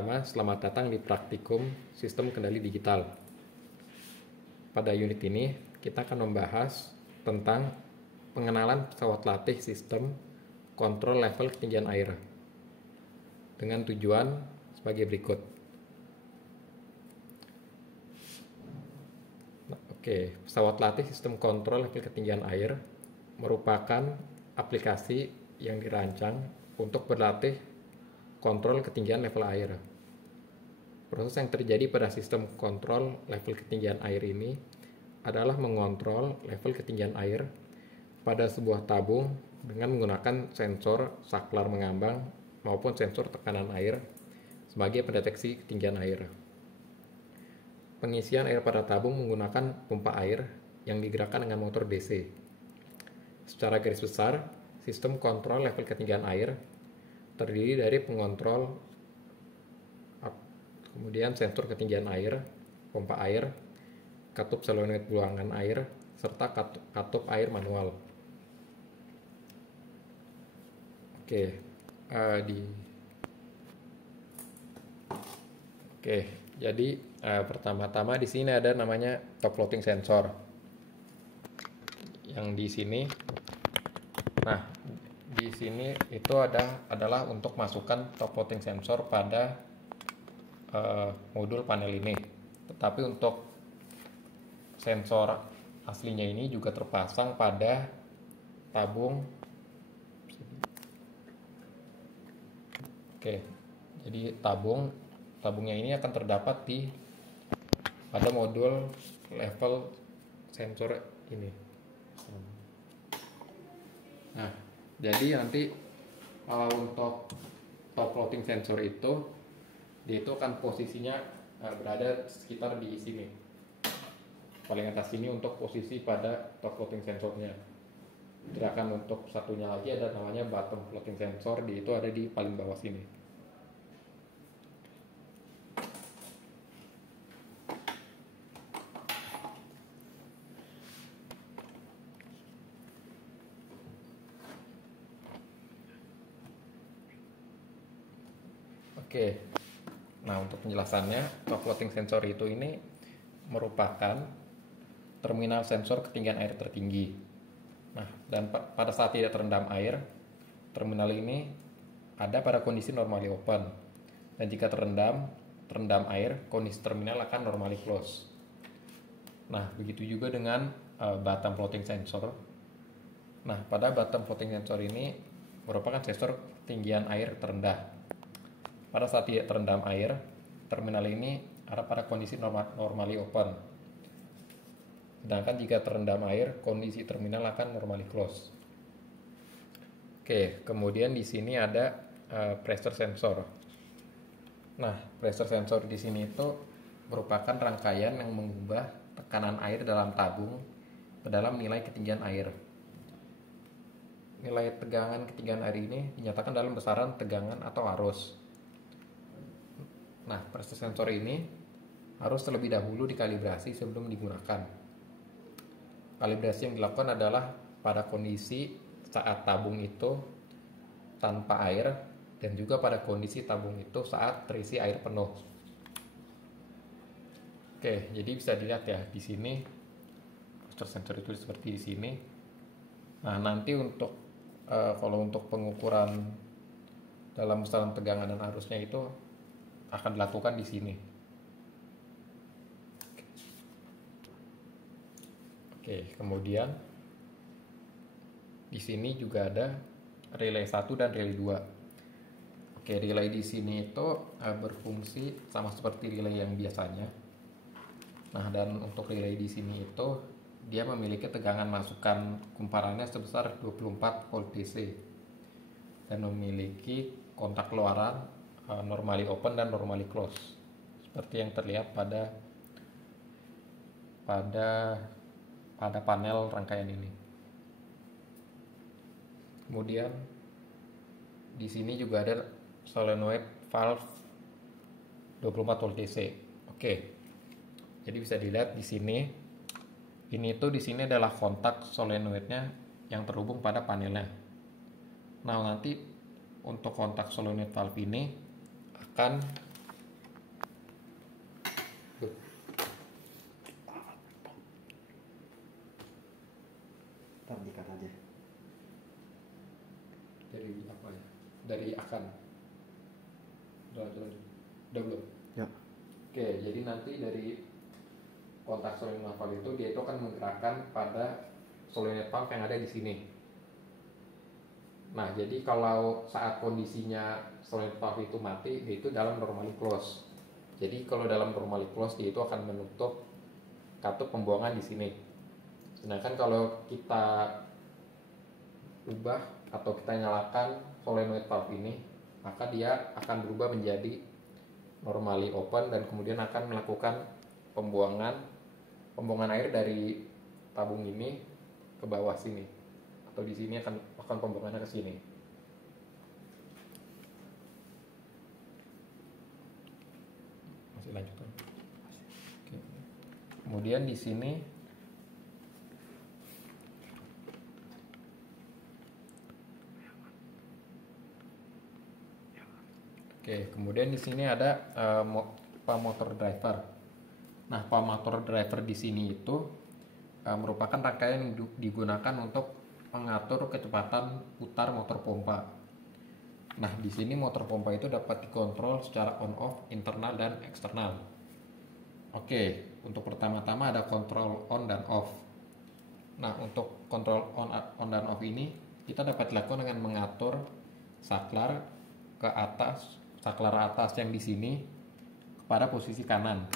pertama, selamat datang di praktikum Sistem Kendali Digital. Pada unit ini, kita akan membahas tentang pengenalan pesawat latih sistem kontrol level ketinggian air dengan tujuan sebagai berikut. Pesawat latih sistem kontrol level ketinggian air merupakan aplikasi yang dirancang untuk berlatih kontrol ketinggian level air. Proses yang terjadi pada sistem kontrol level ketinggian air ini adalah mengontrol level ketinggian air pada sebuah tabung dengan menggunakan sensor saklar mengambang maupun sensor tekanan air sebagai pendeteksi ketinggian air. Pengisian air pada tabung menggunakan pompa air yang digerakkan dengan motor DC. Secara garis besar, sistem kontrol level ketinggian air terdiri dari pengontrol, kemudian sensor ketinggian air, pompa air, katup solenoid buangan air, serta katup air manual. Jadi pertama-tama di sini ada namanya top floating sensor. Yang di sini, di sini itu adalah untuk masukkan top floating sensor pada modul panel ini. Tetapi untuk sensor aslinya ini juga terpasang pada tabung. Jadi tabungnya ini akan terdapat pada modul level sensor ini. Jadi nanti untuk top floating sensor itu, dia itu akan posisinya berada sekitar di sini, paling atas sini untuk posisi pada top floating sensornya. Gerakan untuk satunya lagi ada namanya bottom floating sensor, dia itu ada di paling bawah sini. Untuk penjelasannya, top floating sensor ini merupakan terminal sensor ketinggian air tertinggi. Dan pada saat tidak terendam air, terminal ini ada pada kondisi normally open. Dan jika terendam air, kondisi terminal akan normally close. Begitu juga dengan bottom floating sensor. Pada bottom floating sensor ini merupakan sensor ketinggian air terendah. Pada saat tidak terendam air, terminal ini ada pada kondisi normally open. Sedangkan jika terendam air, kondisi terminal akan normally close. Kemudian di sini ada pressure sensor. Pressure sensor di sini itu merupakan rangkaian yang mengubah tekanan air dalam tabung ke dalam nilai ketinggian air. Nilai tegangan ketinggian air ini dinyatakan dalam besaran tegangan atau arus. Pressure sensor ini harus terlebih dahulu dikalibrasi sebelum digunakan. Kalibrasi yang dilakukan adalah pada kondisi saat tabung itu tanpa air dan juga pada kondisi tabung itu saat terisi air penuh. Jadi bisa dilihat ya di sini pressure sensor itu seperti di sini. Nanti kalau untuk pengukuran dalam besaran tegangan dan arusnya itu akan dilakukan di sini. Kemudian di sini juga ada relay 1 dan relay 2. Relay di sini itu berfungsi sama seperti relay yang biasanya. Dan untuk relay di sini itu dia memiliki tegangan masukan kumparannya sebesar 24 volt DC dan memiliki kontak keluaran normally open dan normally close seperti yang terlihat pada panel rangkaian ini. Kemudian di sini juga ada solenoid valve 24 volt DC. Jadi bisa dilihat di sini. Di sini adalah kontak solenoidnya yang terhubung pada panelnya. Nanti untuk kontak solenoid valve ini akan matikan aja. Dari apa ya? Dari akan. Udah belum? Ya. Oke, jadi nanti dari kontak solenoid valve itu dia itu akan menggerakkan pada solenoid valve yang ada di sini. Nah, jadi kalau saat kondisinya solenoid valve itu mati, dia itu dalam normally close. Jadi kalau dalam normally close dia itu akan menutup katup pembuangan di sini. Sedangkan kalau kita ubah atau kita nyalakan solenoid valve ini, maka dia akan berubah menjadi normally open dan kemudian akan melakukan pembuangan air dari tabung ini ke bawah sini, atau di sini akan pembuangannya ke sini. Masih lanjut. Oke. Kemudian di sini kemudian di sini ada pump motor driver. Nah, pump motor driver di sini itu merupakan rangkaian yang digunakan untuk mengatur kecepatan putar motor pompa. Nah, di sini motor pompa itu dapat dikontrol secara on/off, internal dan eksternal. Oke, untuk pertama-tama ada kontrol on dan off. Nah, untuk kontrol on dan off ini kita dapat dilakukan dengan mengatur saklar ke atas, saklar atas yang di sini pada posisi kanan.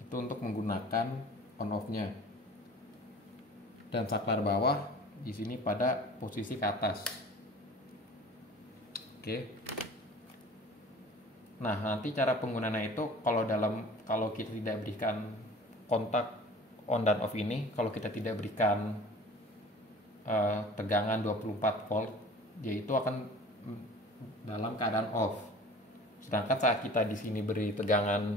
Itu untuk menggunakan on off-nya. Dan saklar bawah di sini pada posisi ke atas. Oke. Nah, nanti cara penggunaannya itu kalau kita tidak berikan kontak on dan off ini, kalau kita tidak berikan tegangan 24 volt, dia itu akan dalam keadaan off. Sedangkan saat kita di sini beri tegangan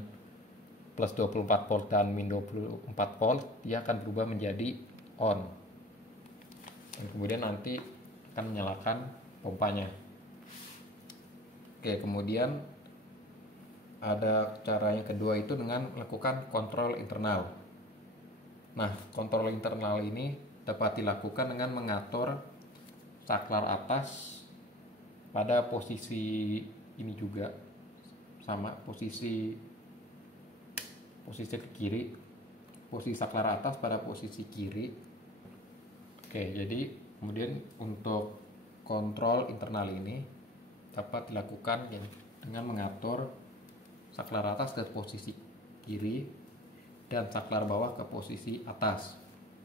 plus 24 volt dan min 24 volt, dia akan berubah menjadi on. Dan kemudian nanti akan menyalakan pompanya. Oke, kemudian ada cara yang kedua itu dengan melakukan kontrol internal. Nah, kontrol internal ini dapat dilakukan dengan mengatur saklar atas pada posisi ini juga, sama posisi ke kiri, posisi saklar atas pada posisi kiri. Oke, jadi kemudian untuk kontrol internal ini dapat dilakukan dengan mengatur saklar atas ke posisi kiri dan saklar bawah ke posisi atas.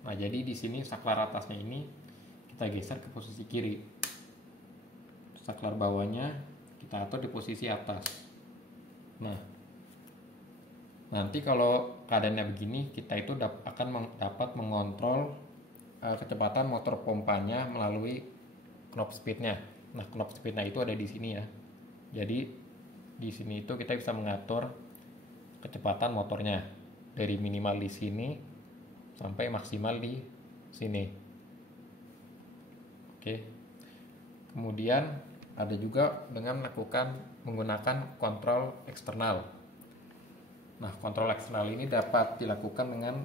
Nah, jadi di sini saklar atasnya ini kita geser ke posisi kiri. Saklar bawahnya kita atur di posisi atas. Nah, nanti kalau keadaannya begini, kita itu akan dapat mengontrol kecepatan motor pompanya melalui knob speednya. Nah, knob speednya itu ada di sini ya. Jadi di sini itu kita bisa mengatur kecepatan motornya dari minimal di sini sampai maksimal di sini. Oke. Kemudian ada juga dengan menggunakan kontrol eksternal. Nah, kontrol eksternal ini dapat dilakukan dengan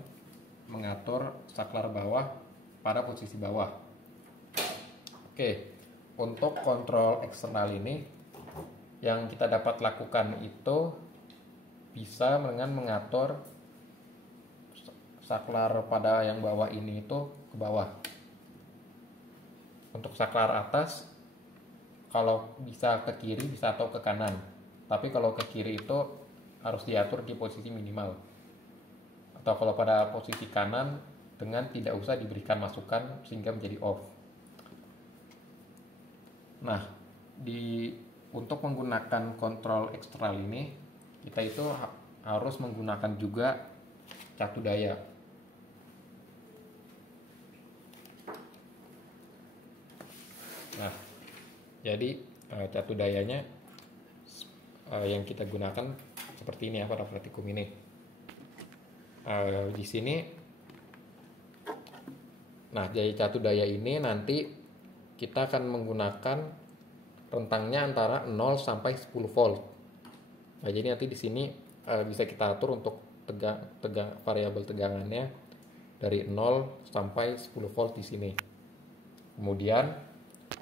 mengatur saklar bawah pada posisi bawah. Oke, untuk kontrol eksternal ini yang kita dapat lakukan itu bisa dengan mengatur saklar pada yang bawah ini itu ke bawah. Untuk saklar atas kalau bisa ke kiri bisa atau ke kanan. Tapi kalau ke kiri itu harus diatur di posisi minimal. Atau kalau pada posisi kanan dengan tidak usah diberikan masukan sehingga menjadi off. Nah, untuk menggunakan kontrol eksternal ini kita itu harus menggunakan juga catu daya. Nah, jadi catu dayanya yang kita gunakan seperti ini ya pada praktikum ini. Di sini, nah jadi catu daya ini nanti kita akan menggunakan rentangnya antara 0 sampai 10 volt. Nah, jadi nanti di sini bisa kita atur untuk variabel tegangannya dari 0 sampai 10 volt di sini. Kemudian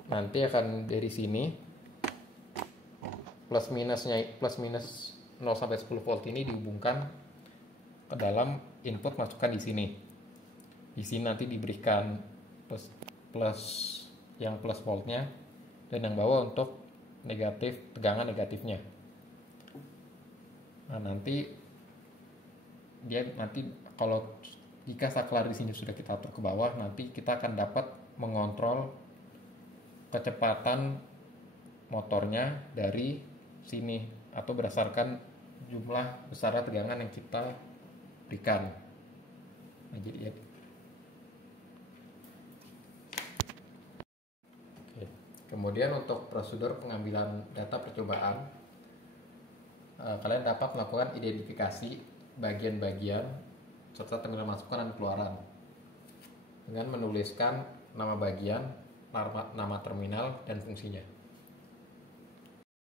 nanti akan dari sini plus minus 0 sampai 10 volt ini dihubungkan ke dalam input, masukkan di sini. Di sini nanti diberikan plus yang plus voltnya dan yang bawah untuk negatif, tegangan negatifnya. Nah, nanti kalau jika saklar di sini sudah kita atur ke bawah, nanti kita akan dapat mengontrol kecepatan motornya dari sini atau berdasarkan jumlah besar tegangan yang kita berikan. Nah, jadi kemudian untuk prosedur pengambilan data percobaan, kalian dapat melakukan identifikasi bagian-bagian serta terminal masukan dan keluaran dengan menuliskan nama bagian, nama terminal, dan fungsinya.